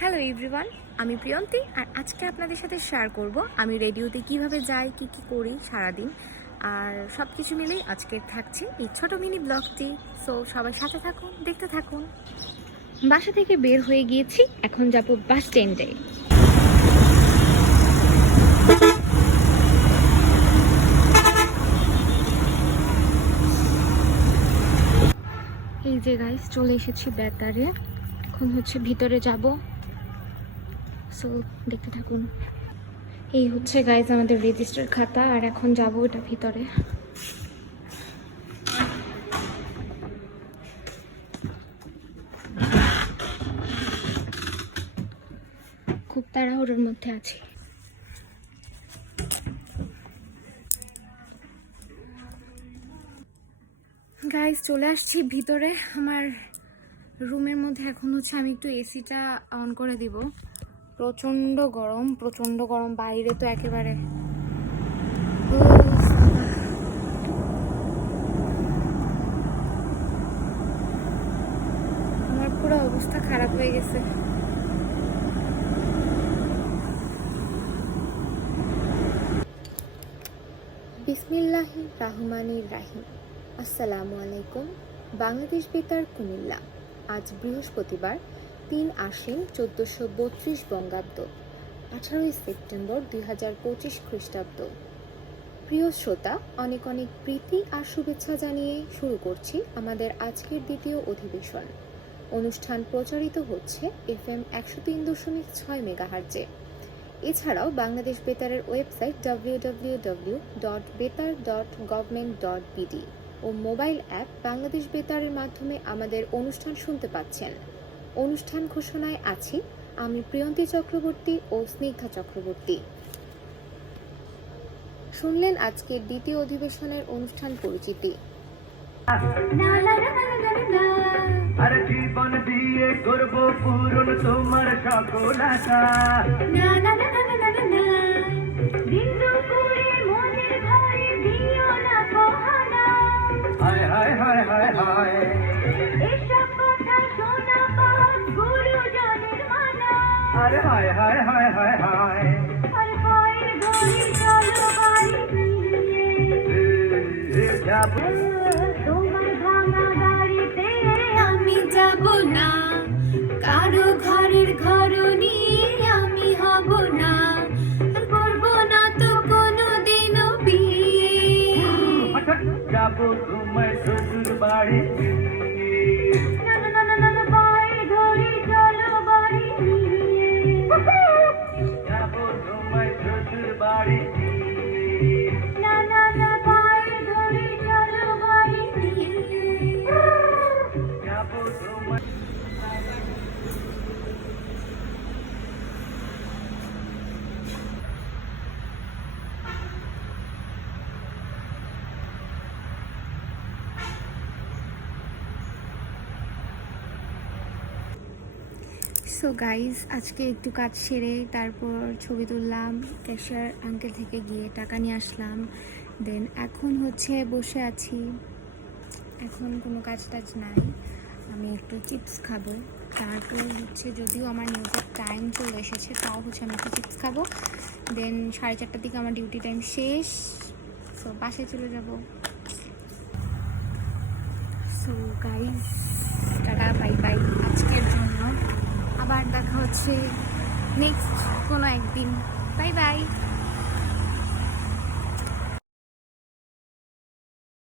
Hello everyone, আমি প্রিয়ন্তী আর আজকে আপনাদের সাথে শেয়ার করব আমি রেডিওতে কিভাবে যাই, কি করি সারাদিন, আর সব কিছু মিলেই আজকে থাকছে এই ছোট মিনি ব্লগটি। সো সবাই সাথে থাকুন, দেখতে থাকুন। বাসা থেকে বের হয়ে গিয়েছি, এখন যাব বাস স্ট্যান্ডে। এই যে গাইস, চলে এসেছি বেতারে। এখন হচ্ছে ভিতরে যাব, সো দেখতে থাকুন। এই হচ্ছে গাইজ আমাদের রেজিস্টার খাতা, আর এখন যাব এটা ভিতরে। খুব তাড়াহুড়োর মধ্যে আছি। গাইজ চলে আসছি ভিতরে আমার রুমের মধ্যে। এখন হচ্ছে আমি একটু এসিটা অন করে দিব। প্রচন্ড গরম বাইরে তো একেবারে। আমার পুরো অবস্থা খারাপ হয়ে গেছে। বিসমিল্লাহি রহমানির রাহিম। আসসালামু আলাইকুম। বাংলাদেশ বেতার কুমিল্লা। আজ বৃহস্পতিবার ৩ আশ্বিন ১৪৩২ বঙ্গাব্দ, ১৮ সেপ্টেম্বর ২০২৫ খ্রিস্টাব্দ। প্রিয় শ্রোতা, অনেক অনেক প্রীতি আর শুভেচ্ছা জানিয়ে শুরু করছি আমাদের আজকের দ্বিতীয় অধিবেশন। অনুষ্ঠান প্রচারিত হচ্ছে FM ১০৩.৬ মেগাহার্জে। এছাড়াও বাংলাদেশ বেতারের ওয়েবসাইট www.betar.government.bd ও মোবাইল অ্যাপ বাংলাদেশ বেতারের মাধ্যমে আমাদের অনুষ্ঠান শুনতে পাচ্ছেন। অনুষ্ঠান ঘোষণায় আছি আমি প্রিয়ন্তী চক্রবর্তী ও স্নিগ্ধা চক্রবর্তী। শুনলেন আজকের দ্বিতীয় অধিবেশনের অনুষ্ঠান পরিচিতি। আরে জীবন দিয়ে করব পূরণ তোমার সকল আশা। হায় হায় হায় হায় হায়, এসব কথা শোনা পান গুরুজনের মানা। আরে হায় হায় হায় হায় হায়, আর পায়ের ঘড়ি চলো বাড়ি ফিরে। যাব তোমার ভাঙা গাড়িতে আমি যাব না, কারো ঘরের ঘরনি আমি হব না, করব না তো কোনোদিনও বিয়ে। যাব তোমায় শ্বশুর বাড়ি না না না না না, পায়ের ঘড়ি চলো বাড়ি ফিরে। যাব তোমায় শ্বশুর বাড়ি না না না, পায়ের ঘড়ি চলো বাড়ি ফিরে। যাব তোমায়। সো গাইজ, আজকে একটু কাজ সেরে তারপর ছবি তুললাম, ক্যাশিয়ার আঙ্কেল থেকে গিয়ে টাকা নিয়ে আসলাম। দেন এখন হচ্ছে বসে আছি, এখন কোনো কাজ টাজ নাই। আমি একটু চিপস খাবো, তারপর হচ্ছে যদিও আমার নিউজের টাইম চলে এসেছে তাও হচ্ছে আমি একটু চিপস খাবো। দেন 4:30টার দিকে আমার ডিউটি টাইম শেষ। সো বাসায় চলে যাব। So guys, tata, bye bye আজকের জন্য। আবার দেখা হচ্ছে নেক্সট কোনো একদিন। Bye bye.